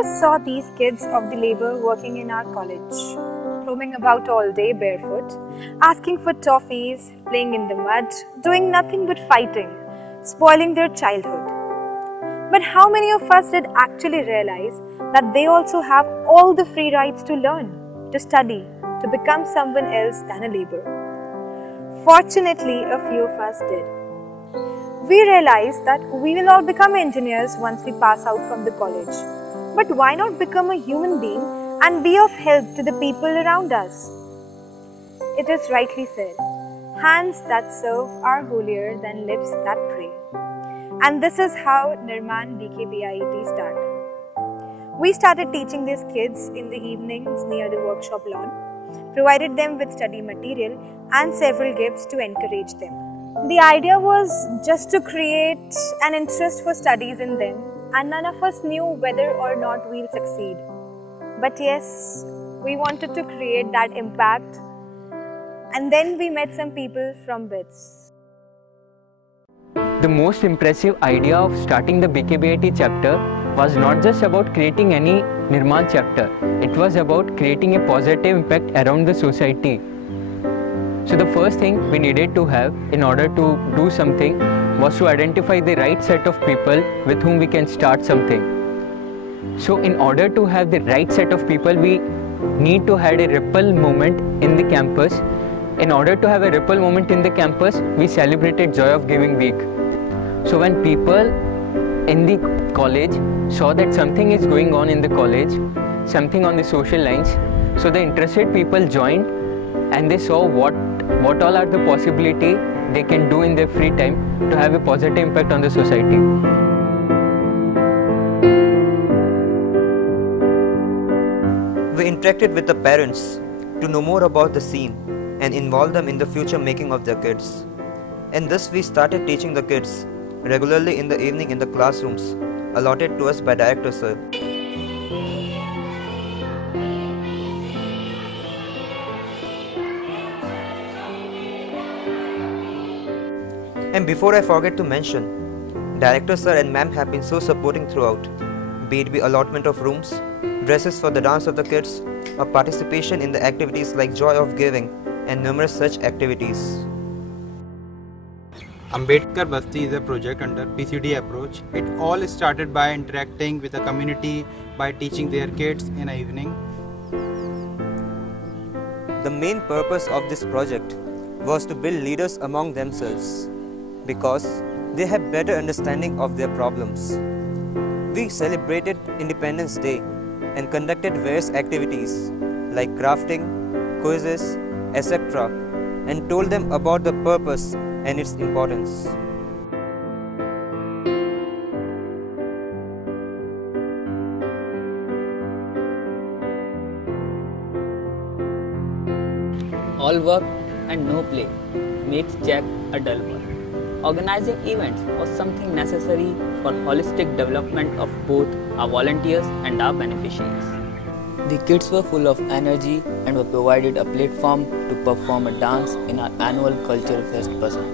us saw these kids of the labor working in our college, roaming about all day barefoot, asking for toffees, playing in the mud, doing nothing but fighting, spoiling their childhood. But how many of us did actually realize that they also have all the free rights to learn, to study, to become someone else than a laborer? Fortunately, a few of us did. We realized that we will all become engineers once we pass out from the college. But why not become a human being and be of help to the people around us? It is rightly said, hands that serve are holier than lips that pray. And this is how Nirmaan BKBIET started. We started teaching these kids in the evenings near the workshop lawn, provided them with study material and several gifts to encourage them. The idea was just to create an interest for studies in them, and none of us knew whether or not we'll succeed. But yes, we wanted to create that impact, and then we met some people from BITS. The most impressive idea of starting the BKBIET chapter was not just about creating any Nirmaan chapter, it was about creating a positive impact around the society. So the first thing we needed to have in order to do something was to identify the right set of people with whom we can start something. So in order to have the right set of people, we need to have a ripple moment in the campus. In order to have a ripple moment in the campus, we celebrated Joy of Giving Week. So when people in the college saw that something is going on in the college, something on the social lines, so the interested people joined and they saw what all are the possibilities they can do in their free time to have a positive impact on the society. We interacted with the parents to know more about the scene and involve them in the future making of their kids. And thus we started teaching the kids regularly in the evening in the classrooms allotted to us by Director Sir. And before I forget to mention, Director Sir and Ma'am have been so supporting throughout, be it allotment of rooms, dresses for the dance of the kids, or participation in the activities like Joy of Giving and numerous such activities. Ambedkar Basti is a project under PCD approach. It all started by interacting with the community by teaching their kids in the evening. The main purpose of this project was to build leaders among themselves because they have better understanding of their problems. We celebrated Independence Day and conducted various activities like crafting, quizzes, etc. and told them about the purpose and its importance. All work and no play makes Jack a dull boy. Organizing events was something necessary for holistic development of both our volunteers and our beneficiaries. The kids were full of energy and were provided a platform to perform a dance in our annual Culture Fest Bazaar.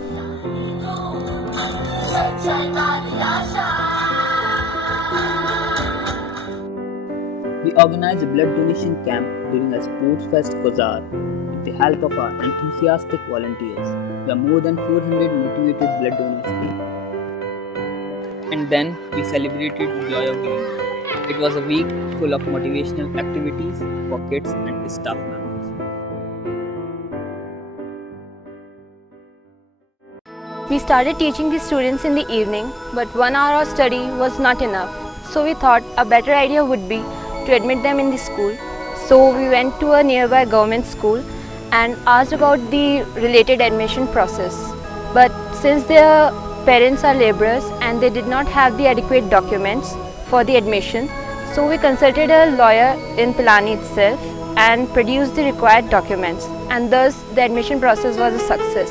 We organized a blood donation camp during a Sports Fest Bazaar with the help of our enthusiastic volunteers. We are more than 400 motivated blood donors came. And then we celebrated Joy of Giving. It was a week full of motivational activities for kids and staff members. We started teaching the students in the evening, but 1 hour of study was not enough. So we thought a better idea would be to admit them in the school. So we went to a nearby government school and asked about the related admission process. But since their parents are laborers and they did not have the adequate documents for the admission, so we consulted a lawyer in Pilani itself and produced the required documents, and thus the admission process was a success.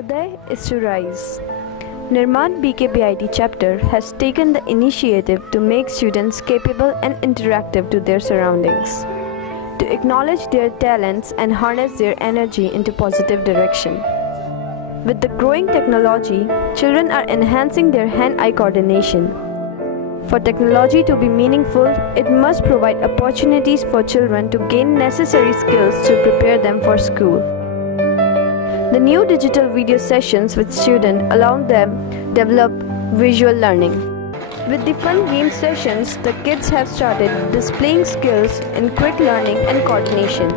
Uday is to rise. Nirmaan BKBIET chapter has taken the initiative to make students capable and interactive to their surroundings, to acknowledge their talents and harness their energy into positive direction. With the growing technology, children are enhancing their hand-eye coordination. For technology to be meaningful, it must provide opportunities for children to gain necessary skills to prepare them for school. The new digital video sessions with students allow them develop visual learning. With the fun game sessions, the kids have started displaying skills in quick learning and coordination.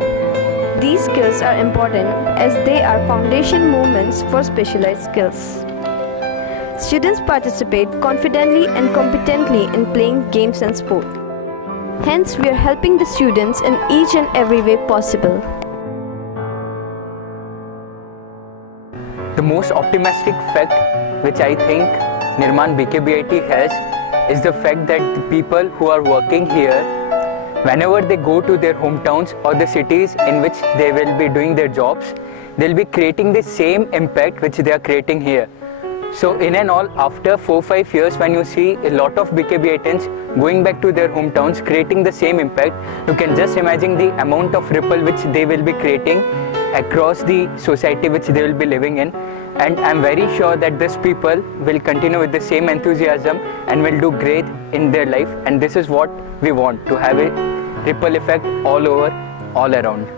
These skills are important as they are foundation movements for specialized skills. Students participate confidently and competently in playing games and sport. Hence, we are helping the students in each and every way possible. The most optimistic fact which I think Nirmaan BKBIET has is the fact that the people who are working here, whenever they go to their hometowns or the cities in which they will be doing their jobs, they'll be creating the same impact which they are creating here. So in and all, after 4-5 years, when you see a lot of BKBIETians going back to their hometowns, creating the same impact, you can just imagine the amount of ripple which they will be creating across the society which they will be living in. And I'm very sure that these people will continue with the same enthusiasm and will do great in their life. And this is what we want, to have a ripple effect all over, all around.